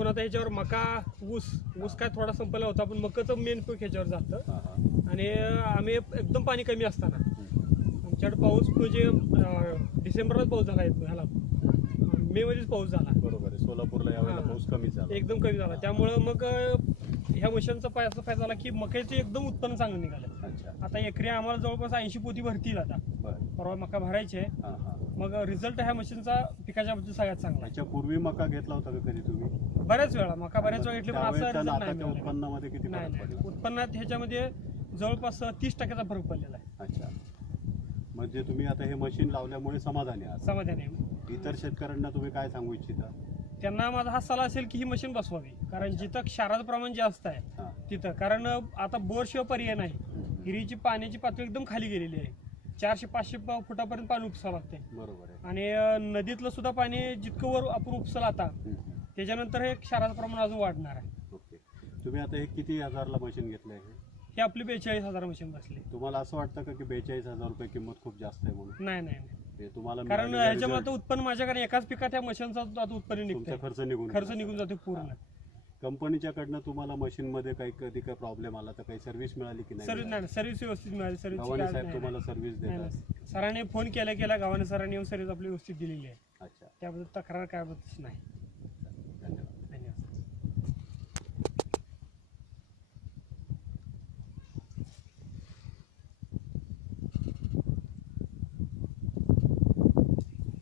एकूण आता ह्याच्यावर मका ऊस काय थोडा संपला होता, पण मकाचं मेन पीक ह्याच्यावर जातं. आणि आम्ही एकदम पाणी कमी असताना आमच्याकडे पाऊस म्हणजे डिसेंबरलाच पाऊस झाला ह्याला, मे मध्येच पाऊस झाला. बरोबर आहे, सोलापूरला यावेळेला पाऊस कमी झाला, एकदम कमी झाला. त्यामुळं मग ह्या मशीनचा असा फायदा झाला की मक्याचे एकदम उत्पन्न चांगलं निघालं. अच्छा. आता एकरी आम्हाला जवळपास 80 पोती भरतील आता. परवा मका भरायचे. मग रिझल्ट ह्या मशीनचा पिकाच्या बाबतीत सगळ्यात चांगला. याच्यापूर्वी मका घेतला होता का कधी तुम्ही? बऱ्याच वेळा मका बऱ्याच वेळा घेतली, पण असं रिझल्ट नाही. उत्पन्नामध्ये किती फरक पडला? उत्पन्नात ह्याच्यामध्ये जवळपास 30% फरक पडलेला आहे. अच्छा, म्हणजे तुम्ही आता हे मशीन लावल्यामुळे समाधानी आहात? समाधानी आहे. इतर शेतकऱ्यांना तुम्ही काय सांगू इच्छिता? त्यांना माझा हा सल्ला असेल की ही मशीन बसवावी, कारण जिथं क्षाराचं प्रमाण जास्त आहे तिथं, कारण आता बोरशिवाय पर्याय नाही. हिरीची पाण्याची पातळी एकदम खाली गेलेली आहे. 400-500 फुटापर्यंत पाणी उपसावं लागते. बरोबर आहे. आणि नदीतलं सुद्धा पाणी जितकं वर आपण उपसल आता, त्याच्यानंतर हे क्षाराचं प्रमाण अजून वाढणार आहे. ओके, तुम्ही आता हे किती हजारला मशीन घेतलं आहे? हे आपली 42,000 मशीन बसली. तुम्हाला असं वाटतं का की 42,000 रुपये किंमत खूप जास्त आहे म्हणून? नाही, तुम्हाला कारण ह्याच्यामध्ये उत्पन्न माझ्याकडे एकाच पिकात या मशीनचा आता उत्पन्न निघतं. खर्च निघून जातो पूर्ण. कंपनीच्याकडनं तुम्हाला मशीन मध्ये कधी काही प्रॉब्लेम आला तर काही सर्व्हिस मिळाली की नाही? सर्व्हिस व्यवस्थित मिळाली. गव्हाणे साहेब तुम्हाला सर्व्हिस देतात? सरांनी फोन केल्या गावाने सरांनी येऊन सर्व्हिस आपली व्यवस्थित दिलेली आहे. अच्छा, त्याबद्दल तक्रार काय नाही.